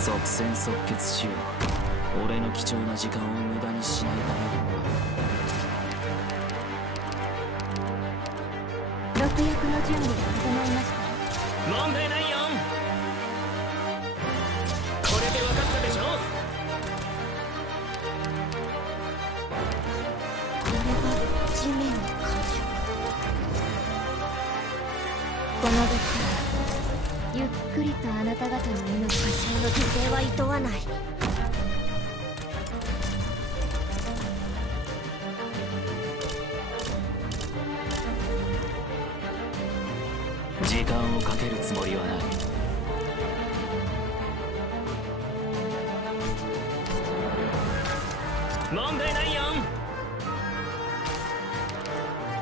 即戦即決しよう。俺の貴重な時間を無駄にしないためにも。毒薬の準備が整いました。問題ないよ。これで分かったでしょ。これが地面の感触。この毒はゆっくりとあなた方の命の犠牲はいとわない。時間をかけるつもりはない。問題ないよ。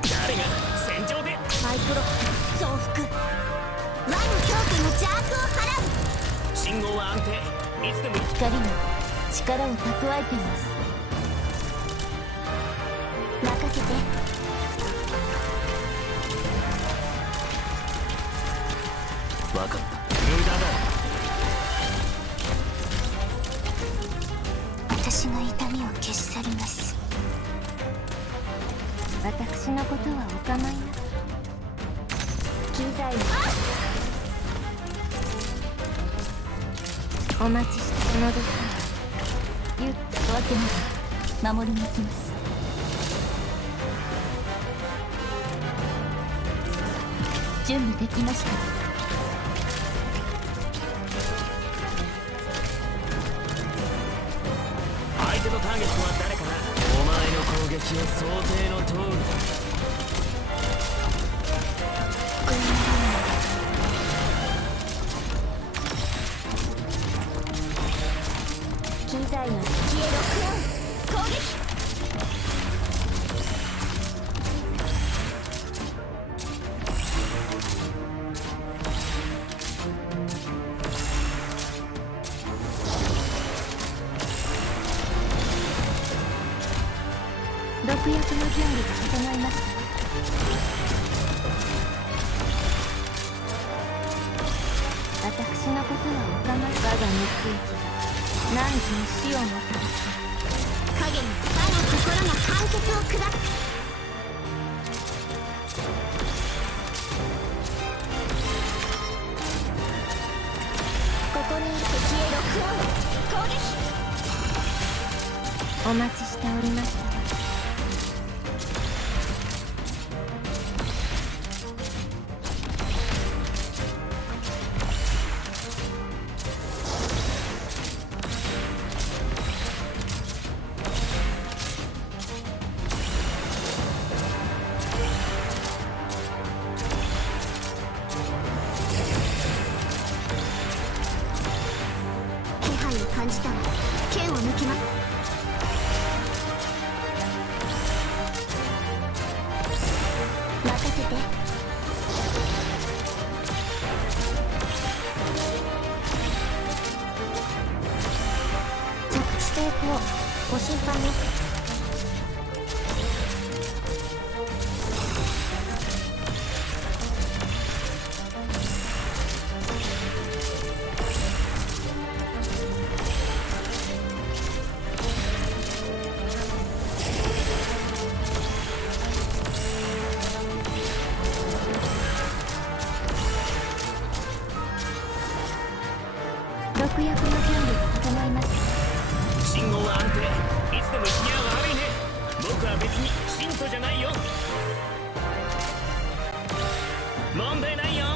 誰が戦場でマイクロ増幅。我の強化の邪悪を払う。信号は安定。いつでも光が力を蓄えています。任せて。分かった。無駄だ。私が痛みを消し去ります。私のことはお構いなく。機材をお待ちしたこの毒はゆっと分けながら守りに行きます。準備できました。相手のターゲットは誰かな。お前の攻撃は想定の通りだ。機材の消えロックオン。攻撃。毒薬の準備が整いました。私のことはお構い。我が熱液が何時に死をもたらす。影に我が心が判決を下す。ここに敵へロックオン。攻撃。お待ちしておりました。感じたら剣を抜きます。任せて。着地成功。ご心配なく。毒薬の準備が整いました。信号は安定。いつでも気が悪いね。僕は別に信徒じゃないよ。問題ないよ。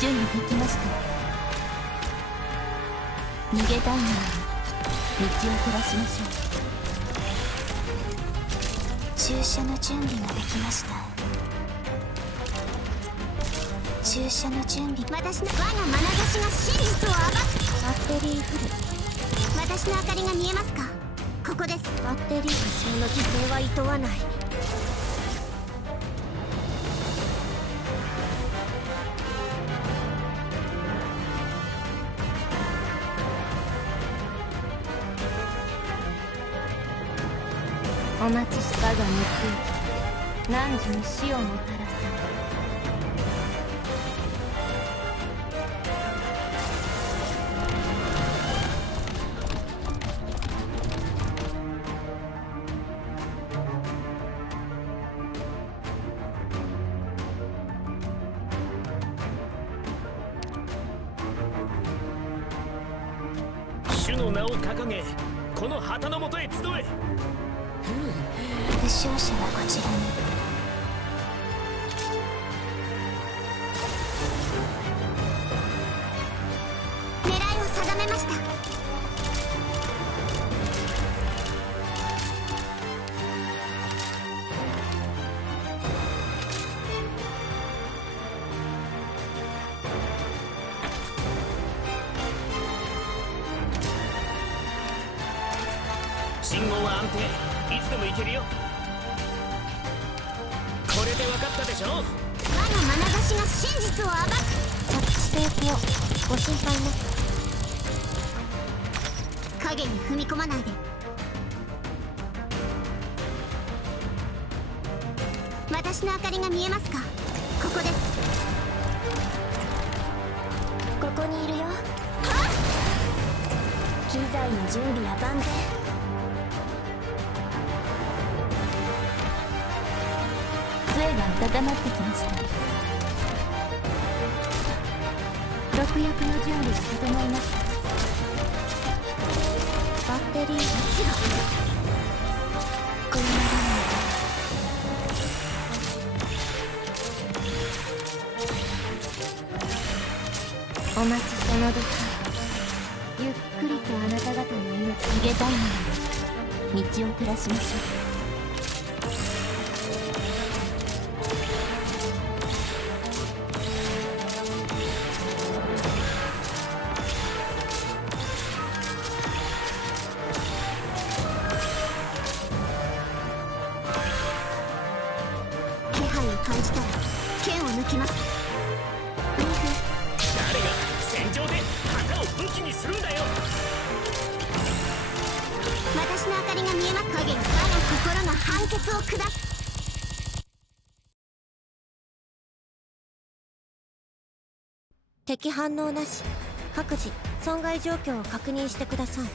準備できました。逃げたいなら道を照らしましょう。注射の準備ができました。注射の準備。私の我が眼差しが真実を暴く。バッテリーフル。私の明かりが見えますか。ここです。バッテリー。多少の犠牲はいとわない。お待ちしたが熱液。何時に死をもたらす。の名を掲げこの旗の下へ集え。負傷者はこちらに。狙いを定めました。信号は安定、いつでも行けるよ。これで分かったでしょ。我の眼差しが真実を暴く。着地してゆくよ。ご心配なく。影に踏み込まないで。私の明かりが見えますか。ここです。ここにいるよ。はっ。機材の準備は万全。杖が温まってきました。毒薬の準備が整いました。バッテリー8号。こんなお待ちその時。ゆっくりとあなた方の命逃げたいのに道を照らしましょう。感じたら剣を抜きます。誰が戦場で旗を武器にするんだよ。私の明かりが見えます。影が我が心の判決を下す。敵反応なし。各自損害状況を確認してください。